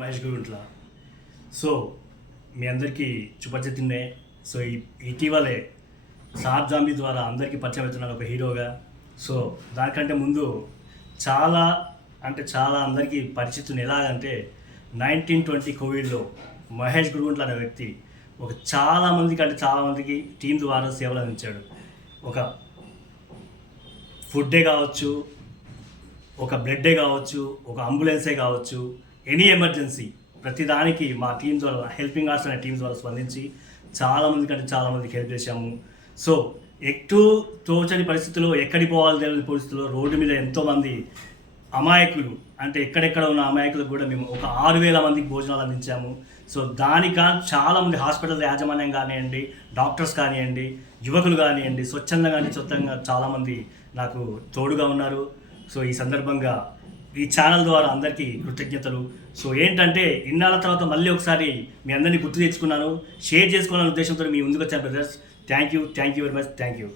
Mahesh గురుంట్ల. So మీ అందరికీ చుపచెత్తిండే. So ఇటీవలే sir zombie ద్వారా అందరికీ పరిచయం అవుతున్నాను ఒక హీరోగా. సో దానికంటే ముందు చాలా చాలా అందరికీ పరిచితుని ఎలాగంటే 1920 కోవిడ్లో మహేష్ గురుంట్ల అనే వ్యక్తి చాలామందికి టీం ద్వారా సేవలు అందించాడు. ఒక ఫుడ్డే కావచ్చు, ఒక బ్లడ్డే కావచ్చు, ఒక అంబులెన్సే కావచ్చు, ఎనీ ఎమర్జెన్సీ ప్రతిదానికి మా టీం ద్వారా హెల్పింగ్ ఆర్ట్స్ అనే టీం ద్వారా స్పందించి చాలామందికి హెల్ప్ చేశాము. సో ఎటు తోచని పరిస్థితుల్లో ఎక్కడికి పోవాలి తెలియని పరిస్థితుల్లో రోడ్డు మీద ఎంతోమంది అమాయకులు ఎక్కడెక్కడ ఉన్న అమాయకులకు కూడా మేము ఒక 6,000 మందికి భోజనాలు అందించాము. సో దానికా చాలామంది హాస్పిటల్ యాజమాన్యం కానివ్వండి, డాక్టర్స్ కానివ్వండి, యువకులు కానివ్వండి, స్వచ్ఛందంగా చాలామంది నాకు తోడుగా ఉన్నారు. సో ఈ సందర్భంగా ఈ ఛానల్ ద్వారా అందరికీ కృతజ్ఞతలు. సో ఇన్నాళ్ళ తర్వాత మళ్ళీ ఒకసారి మీ అందరినీ గుర్తు తెచ్చుకున్నాను, షేర్ చేసుకోవాలనే ఉద్దేశంతో మీ ముందుకు వచ్చాను brothers. Thank you very much. Thank you.